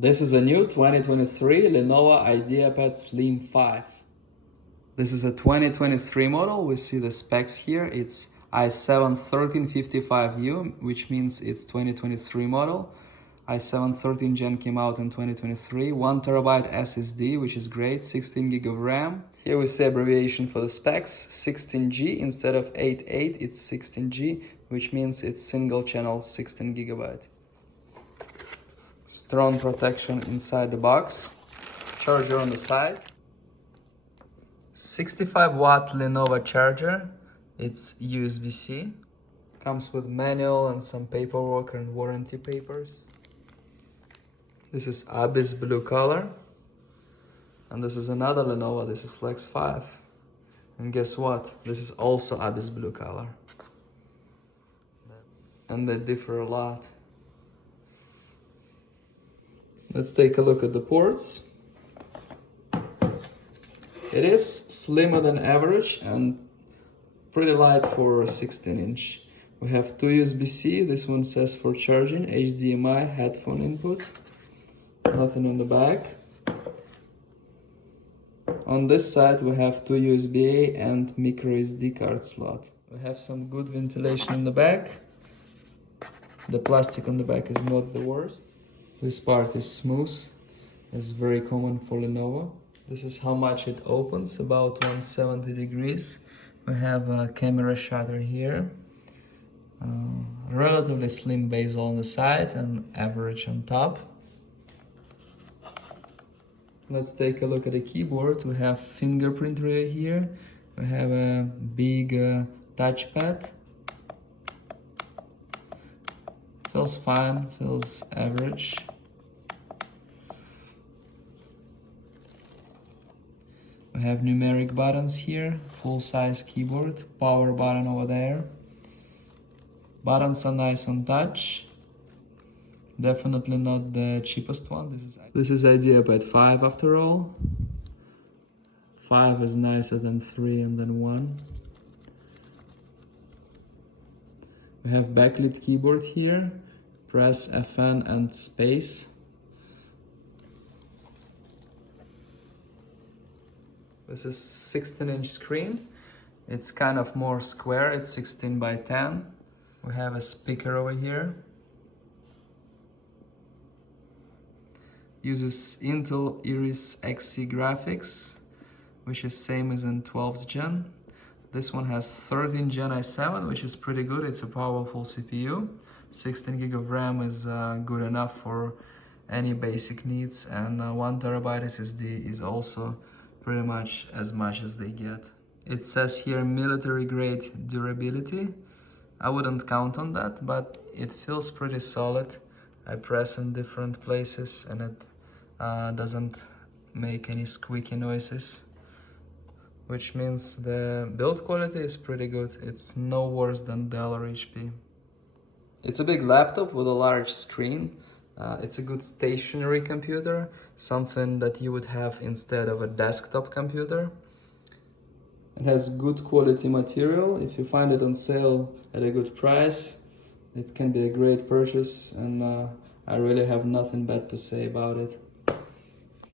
This is a new 2023 Lenovo IdeaPad Slim 5. This is a 2023 model. We see the specs here. It's i7-1355U, which means it's 2023 model. i7 13 Gen came out in 2023. 1TB SSD, which is great. 16GB of RAM. Here we see abbreviation for the specs. 16G instead of 8.8, it's 16G, which means it's single channel 16GB. Strong protection inside the box. Charger on the side. 65-watt Lenovo charger. It's USB-C. Comes with manual and some paperwork and warranty papers. This is Abyss blue color. And this is another Lenovo. This is Flex 5. And guess what? This is also Abyss blue color. And they differ a lot. Let's take a look at the ports. It is slimmer than average and pretty light for a 16-inch. We have two USB-C. This one says for charging, HDMI, headphone input. Nothing on the back. On this side we have two USB-A and micro SD card slot. We have some good ventilation in the back. The plastic on the back is not the worst. This part is smooth. It's very common for Lenovo. This is how much it opens, about 170 degrees. We have a camera shutter here. Relatively slim bezel on the side and average on top. Let's take a look at the keyboard. We have fingerprint reader here. We have a big touchpad. Feels fine, feels average. We have numeric buttons here, full-size keyboard, power button over there. Buttons are nice on touch. Definitely not the cheapest one. This is IdeaPad 5 after all. 5 is nicer than 3 and then 1. We have backlit keyboard here. Press FN and space. This is 16-inch screen. It's kind of more square. It's 16 by 10. We have a speaker over here. Uses Intel Iris Xe graphics, which is same as in 12th Gen. This one has 13 Gen i7, which is pretty good. It's a powerful CPU. 16GB of RAM is good enough for any basic needs, and 1TB SSD is also pretty much as they get. It says here military grade durability. I wouldn't count on that, but it feels pretty solid. I press in different places and it doesn't make any squeaky noises, which means the build quality is pretty good. It's no worse than Dell or HP. It's a big laptop with a large screen. It's a good stationary computer, something that you would have instead of a desktop computer. It has good quality material. If you find it on sale at a good price, it can be a great purchase, and I really have nothing bad to say about it.